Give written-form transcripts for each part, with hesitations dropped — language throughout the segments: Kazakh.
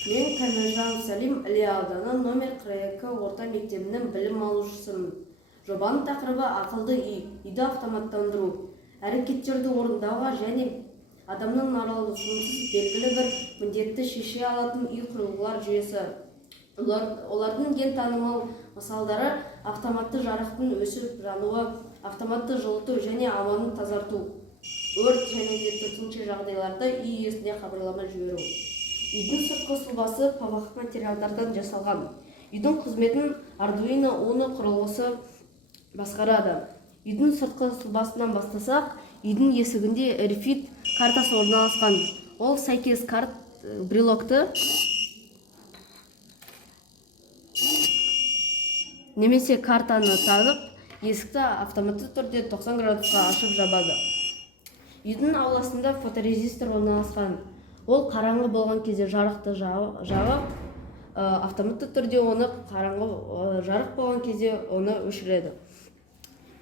Мен Кәмелжан Сәлим Іле ауданы номер 42 орта мектебінің білім алушысымын. Жобаның тақырыбы ақылды үй, үйді автоматтандыру, әрекеттерді орындауға және адамның араласуынсыз белгілі бір міндетті шеше алатын үй құрылғылар жүйесі. Олардың ең танымал мысалдары автоматты жарықтың өшіп жануы, автоматты жылыту және ауаны тазарту, өрт және де төтенше жағдайларда үй иесіне хабарлама жіберу. Үйдің сыртқы сұлбасы PVC материалдардан жасалған. Үйдің қызметін Arduino Uno құрылғысы басқарады. Үйдің сыртқы сұлбасынан бастасақ, үйдің есігінде RFID картасы орналасқан. Ол сәйкес брелокты немесе картаны танып, есікті автоматты түрде 90 градусқа ашып жабады. Үйдің ауласында фоторезистор орналасқан. Ол қараңғы болған кезде жарықты жағып, автоматты түрде оны жарық болған кезде оны өшіреді.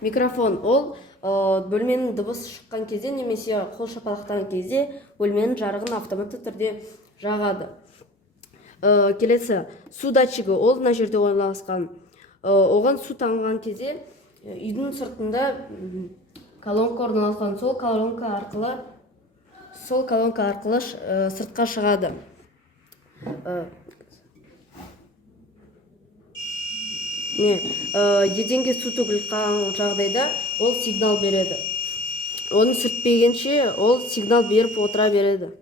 Микрофон ол бөлменің дыбыс шыққан кезде немесе қол шапалақтаған кезде бөлменің жарығын автоматты түрде жағады. Келесі, су датчигі ол мына жерде орналасқан. Оған су таңған кезде үйдің сыртында колонка орналасқан. Сол колонка арқылы сыртқа шығады. Еденге су төгілген жағдайда ол сигнал береді. Оны сүртпегенше ол сигнал беріп отыра береді.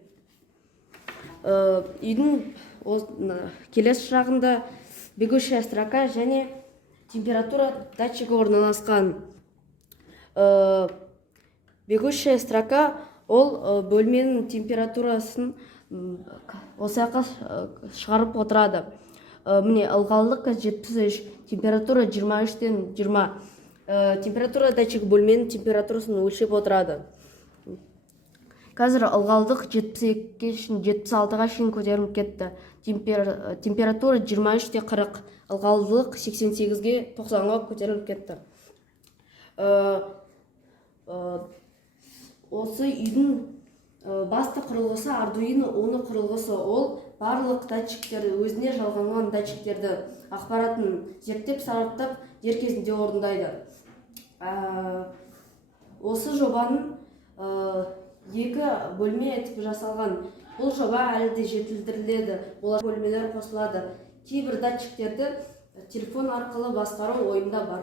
Үйдің келесі жағында бегущая строка және температура датчигі орналасқан. Бегущая строка ол бөлменің температурасын осы жаққа шығарып отырады. Міне, ылғалдық 73, температура 23-тен 20. Температура датчигі бөлменің температурасын өлшеп отырады. Қазір ылғалдық 76-ға шейін көтеріліп кетті. Температура 23-те 40, ылғалдылық 88-ге 90-ға көтеріліп кетті. Осы үйдің басты құрылғысы Arduino Uno құрылғысы. Ол барлық датчиктерді, өзіне жалғанған датчиктерді ақпаратын зерттеп, сараптап, дер кезінде орындайды. Осы жобаның 2 бөлме етіп жасалған. Бұл жоба әлі де жетілдіріледі. Олар бөлмелер қосылады. Кейбір датчиктерді телефон арқылы басқару ойында бар.